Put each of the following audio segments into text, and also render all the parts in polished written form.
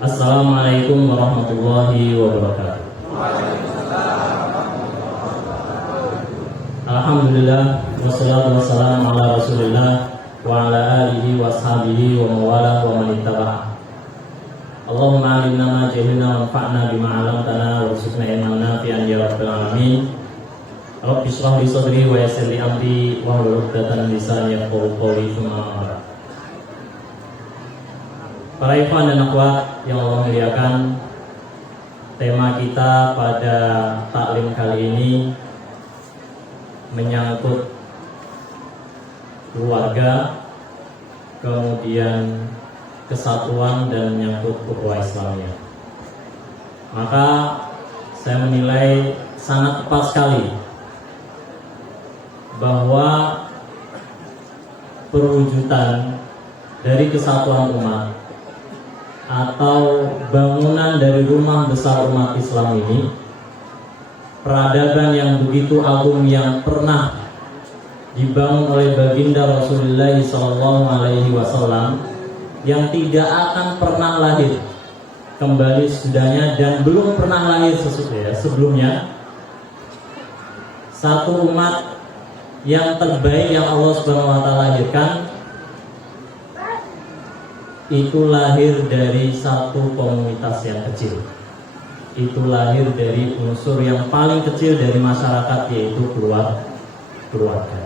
Assalamualaikum warahmatullahi wabarakatuh. Alhamdulillah, wassalatu wassalamu ala rasulillah wa ala alihi wa ashabihi wa mawala wa manittaba'a. Allahumma alimna ma jahilna wa anfa'na bima 'allamtana warzuqna ilman nafi'an ya rabbal alamin. Rabbi shrah li sadri wa yassir li amri wahlul 'uqdatam min lisani yafqahu qawli. Para ikhwan dan akhwat yang Allah muliakan, tema kita pada taklim kali ini menyangkut keluarga, kemudian kesatuan dan menyangkut ukhuwah Islamiyah. Maka saya menilai sangat tepat sekali bahwa perwujudan dari kesatuan umat atau bangunan dari rumah besar umat Islam ini, peradaban yang begitu agung yang pernah dibangun oleh baginda Rasulullah SAW, yang tidak akan pernah lahir kembali sesudahnya dan belum pernah lahir sebelumnya. Satu umat yang terbaik yang Allah Subhanahu wa Ta'ala lahirkan itu lahir dari satu komunitas yang kecil. Itu lahir dari unsur yang paling kecil dari masyarakat, yaitu keluarga.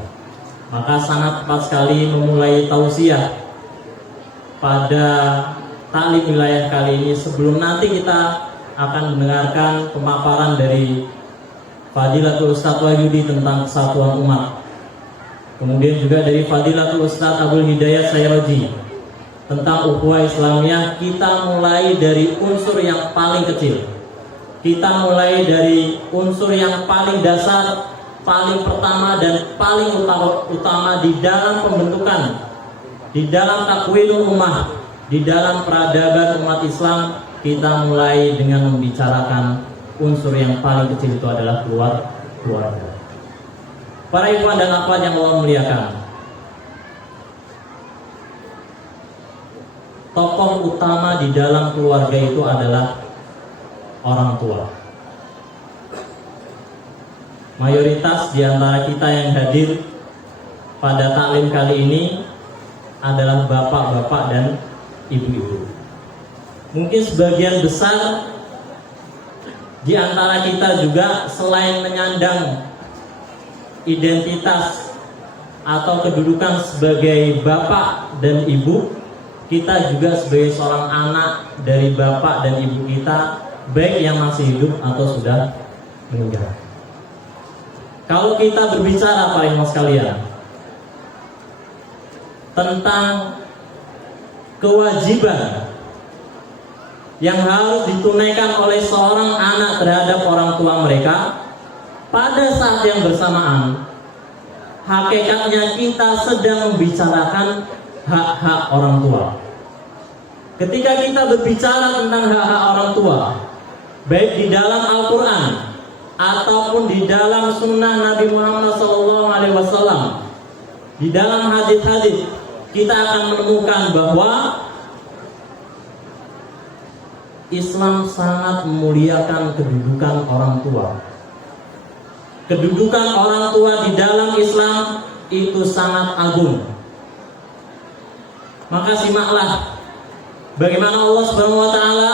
Maka sangat tepat sekali memulai tausiah pada taklim wilayah kali ini, sebelum nanti kita akan mendengarkan pemaparan dari Fadilatul Ustadz Wahyudi tentang kesatuan umat. Kemudian juga dari Fadilatul Ustadz Abdul Hidayat Sayroji tentang ukhuwah Islamiyah. Kita mulai dari unsur yang paling kecil. Kita mulai dari unsur yang paling dasar, paling pertama dan paling utama di dalam pembentukan, di dalam takwinul ummah, di dalam peradaban umat Islam. Kita mulai dengan membicarakan unsur yang paling kecil, itu adalah keluarga. Para ikhwan dan akhwat yang Allah muliakan, tokoh utama di dalam keluarga itu adalah orang tua. Mayoritas di antara kita yang hadir pada taklim kali ini adalah bapak-bapak dan ibu-ibu. Mungkin sebagian besar di antara kita juga selain menyandang identitas atau kedudukan sebagai bapak dan ibu, kita juga sebagai seorang anak dari bapak dan ibu kita, baik yang masih hidup atau sudah meninggal. Kalau kita berbicara, para ikhwan sekalian, tentang kewajiban yang harus ditunaikan oleh seorang anak terhadap orang tua mereka, pada saat yang bersamaan, hakikatnya kita sedang membicarakan hak-hak orang tua. Ketika kita berbicara tentang hak-hak orang tua, baik di dalam Al-Quran ataupun di dalam sunnah Nabi Muhammad SAW, di dalam hadis-hadis, kita akan menemukan bahwa Islam sangat memuliakan kedudukan orang tua. Kedudukan orang tua di dalam Islam itu sangat agung. Maka simaklah bagaimana Allah Subhanahu wa Ta'ala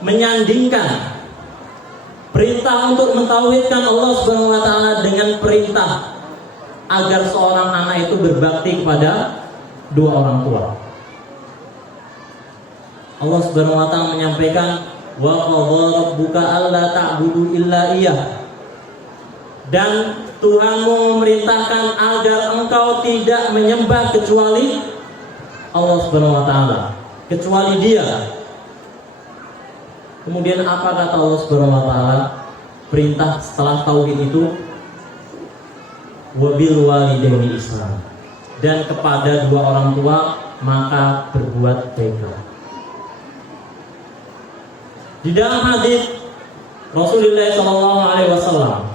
menyandingkan perintah untuk mentauhidkan Allah Subhanahu wa Ta'ala dengan perintah agar seorang anak itu berbakti kepada dua orang tua. Allah Subhanahu wa Ta'ala menyampaikan, wa qadha rabbuka alla ta'budu illa iyyah, dan Tuhanmu memerintahkan agar engkau tidak menyembah kecuali Allah Subhanahu wa Ta'ala, kecuali Dia. Kemudian apa kata Allah Subhanahu wa Ta'ala? Perintah setelah tauhid itu, wabil walidaini ihsan, dan kepada dua orang tua maka berbuat baiklah. Di dalam hadis Rasulullah SAW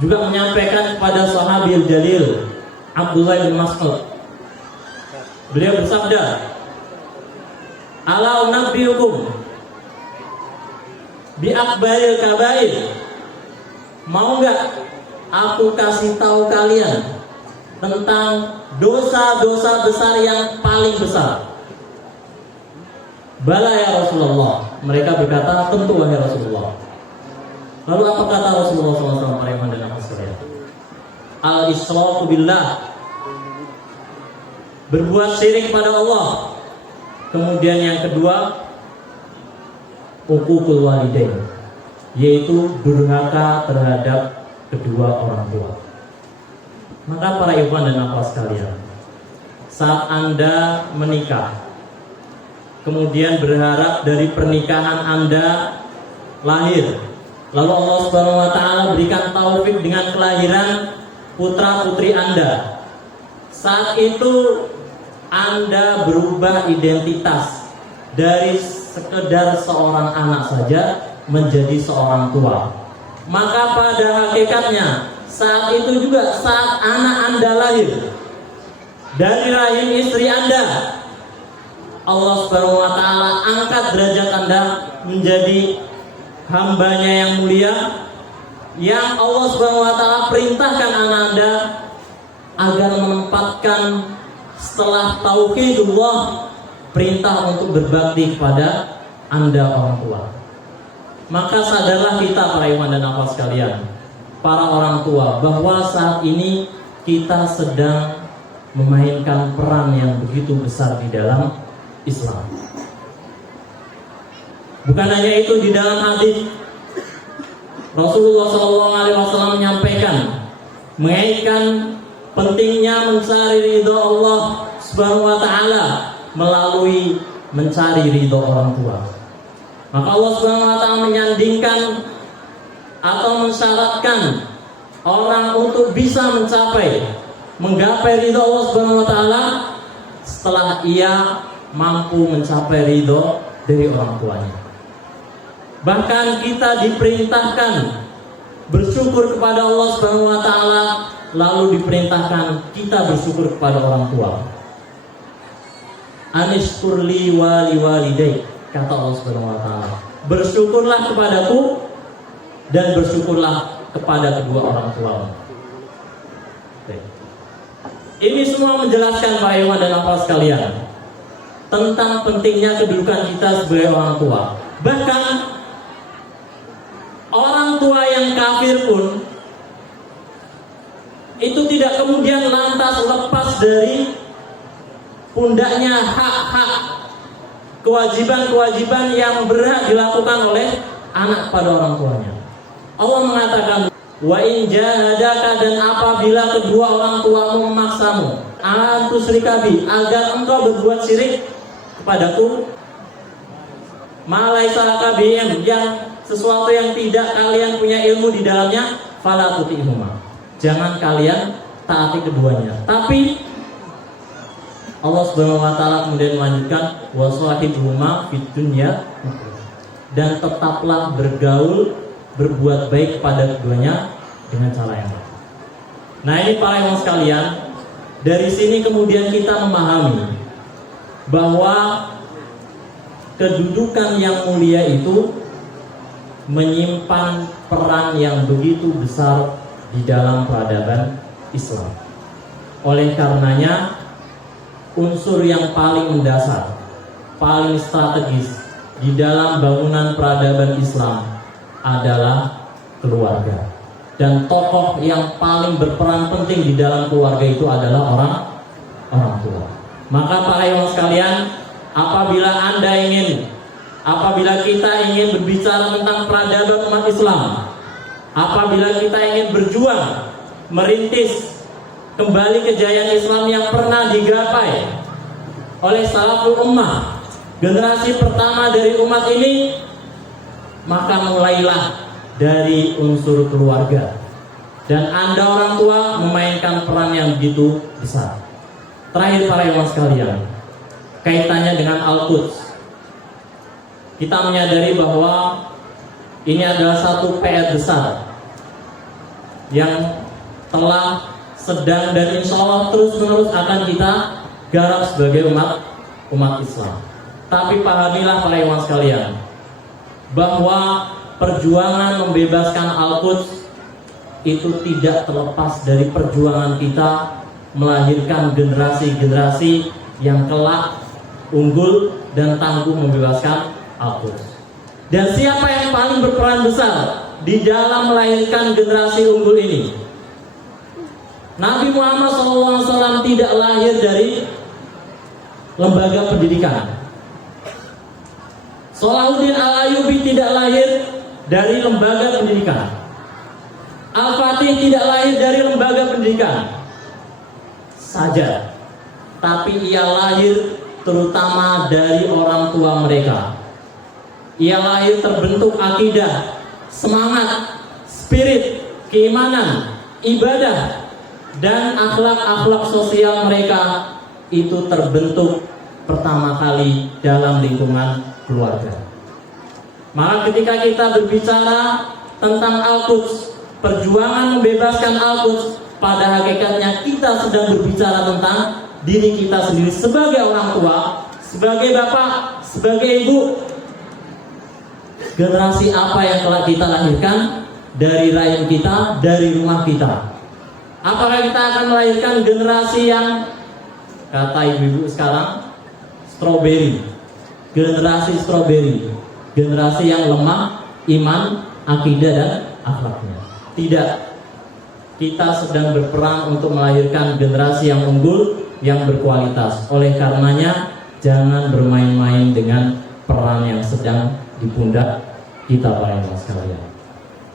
juga menyampaikan kepada sahabil jalil Abdullah bin Mas'ud. Beliau bersabda, Ala unabbiukum bi akbaril kabair. Mau nggak aku kasih tahu kalian tentang dosa-dosa besar yang paling besar? Bala ya Rasulullah. Mereka berkata, tentu wahai Rasulullah. Lalu apa kata Rasulullah SAW? Para iman dan akhwat sekalian, al-isyraku billah, berbuat syirik pada Allah. Kemudian yang kedua, uququl walidain, yaitu durhaka terhadap kedua orang tua. Maka para ikhwan dan akhwat sekalian, saat Anda menikah, kemudian berharap dari pernikahan Anda lahir, lalu Allah Subhanahu wa taala berikan taufik dengan kelahiran putra-putri Anda. Saat itu Anda berubah identitas dari sekedar seorang anak saja menjadi seorang tua. Maka pada hakikatnya saat itu juga saat anak Anda lahir dari rahim istri Anda, Allah Subhanahu wa taala angkat derajat Anda menjadi hambanya yang mulia, yang Allah Subhanahu wa taala perintahkan anak Anda agar menempatkan setelah tauhidullah perintah untuk berbakti kepada Anda orang tua. Maka sadarlah kita para iman dan akhwat sekalian, para orang tua, bahwa saat ini kita sedang memainkan peran yang begitu besar di dalam Islam. Bukan hanya itu, di dalam hadis Rasulullah SAW menyampaikan mengaitkan pentingnya mencari ridho Allah Subhanahu wa taala melalui mencari ridho orang tua. Maka Allah Subhanahu wa taala menyandingkan atau mensyaratkan orang untuk bisa menggapai ridho Allah Subhanahu wa taala setelah ia mampu mencapai ridho dari orang tuanya. Bahkan kita diperintahkan bersyukur kepada Allah Subhanahu wa taala, lalu diperintahkan kita bersyukur kepada orang tua. Anishkurli wali walidayk, kata Allah Subhanahu wa taala, bersyukurlah kepadaku dan bersyukurlah kepada kedua orang tuamu. Ini semua menjelaskan para ikhwan dan akhwat sekalian tentang pentingnya kedudukan kita sebagai orang tua. Bahkan orang tua yang kafir pun itu tidak kemudian lantas lepas dari pundaknya hak-hak, kewajiban-kewajiban yang berhak dilakukan oleh anak pada orang tuanya. Allah mengatakan, wa in jahadaka, dan apabila kedua orang tuamu memaksamu antusyrikabi, agar engkau berbuat syirik kepadaku, malaisa laka bihim, yang sesuatu yang tidak kalian punya ilmu di dalamnya, fala tuti'huma, jangan kalian taati keduanya. Tapi Allah Subhanahu wa taala kemudian melanjutkan, wa shahibuhuma fid dunya, dan tetaplah bergaul, berbuat baik kepada keduanya dengan cara yang baik. Nah, ini para ikhwan sekalian, dari sini kemudian kita memahami bahwa kedudukan yang mulia itu menyimpan peran yang begitu besar di dalam peradaban Islam. Oleh karenanya, unsur yang paling mendasar, paling strategis di dalam bangunan peradaban Islam adalah keluarga. Dan tokoh yang paling berperan penting di dalam keluarga itu adalah orang tua. Maka para ikhwan sekalian, apabila kita ingin berbicara tentang peradaban umat Islam, apabila kita ingin berjuang merintis kembali kejayaan Islam yang pernah digapai oleh salaful ummah, generasi pertama dari umat ini, maka mulailah dari unsur keluarga. Dan Anda orang tua memainkan peran yang begitu besar. Terakhir para ikhwan sekalian, kaitannya dengan Al-Quds. Kita menyadari bahwa ini adalah satu PR besar yang telah, sedang, dan insya Allah terus menerus akan kita garap sebagai umat Islam. Tapi pahamilah para ikhwan sekalian, bahwa perjuangan membebaskan Al-Quds itu tidak terlepas dari perjuangan kita melahirkan generasi-generasi yang kelak unggul dan tangguh membebaskan Al-Quds. Dan siapa yang paling berperan besar di dalam melahirkan generasi unggul ini? Nabi Muhammad SAW tidak lahir dari lembaga pendidikan. Salahuddin Al-Ayyubi tidak lahir dari lembaga pendidikan. Al-Fatih tidak lahir dari lembaga pendidikan saja, tapi ia lahir terutama dari orang tua mereka. Ia lahir terbentuk akidah, semangat, spirit, keimanan, ibadah, dan akhlak-akhlak sosial mereka itu terbentuk pertama kali dalam lingkungan keluarga. Maka ketika kita berbicara tentang Al-Quds, perjuangan membebaskan Al-Quds, pada hakikatnya kita sedang berbicara tentang diri kita sendiri sebagai orang tua, sebagai bapak, sebagai ibu. Generasi apa yang telah kita lahirkan dari rahim kita, dari rumah kita? Apakah kita akan melahirkan generasi yang, kata ibu-ibu sekarang, strawberry, generasi strawberry, generasi yang lemah iman, akidah, dan akhlaknya? Tidak. Kita sedang berperang untuk melahirkan generasi yang unggul, yang berkualitas. Oleh karenanya, jangan bermain-main dengan peran yang sedang di pundak kita para ikhwan sekalian.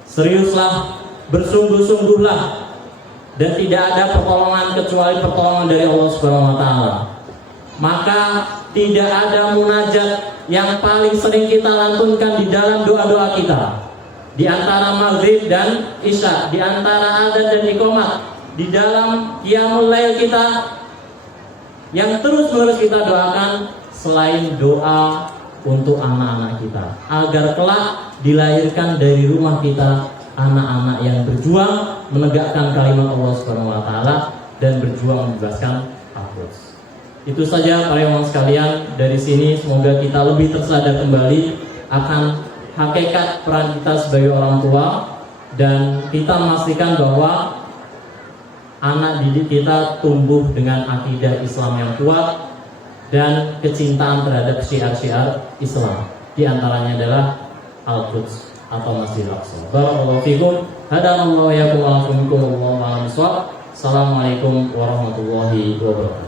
Seriuslah, bersungguh-sungguhlah, dan tidak ada pertolongan kecuali pertolongan dari Allah Subhanahu wa taala. Maka tidak ada munajat yang paling sering kita lantunkan di dalam doa-doa kita. Di antara maghrib dan isya, di antara adzan dan iqamah, di dalam qiyamul lail kita, yang terus-menerus kita doakan selain doa untuk anak-anak kita, agar kelak dilahirkan dari rumah kita anak-anak yang berjuang menegakkan kalimat Allah Subhanahu wa taala dan berjuang membebaskan Al-Quds. Itu saja para ikhwan sekalian, dari sini semoga kita lebih tersadar kembali akan hakikat peran kita sebagai orang tua, dan kita memastikan bahwa anak didik kita tumbuh dengan akidah Islam yang kuat dan kecintaan terhadap syiar-syiar Islam. Di antaranya adalah Al-Quds atau Masjidil Aqsa. Barakallahu fikum. Hadanallahu wa iyyakum wa afikum. Assalamualaikum warahmatullahi wabarakatuh.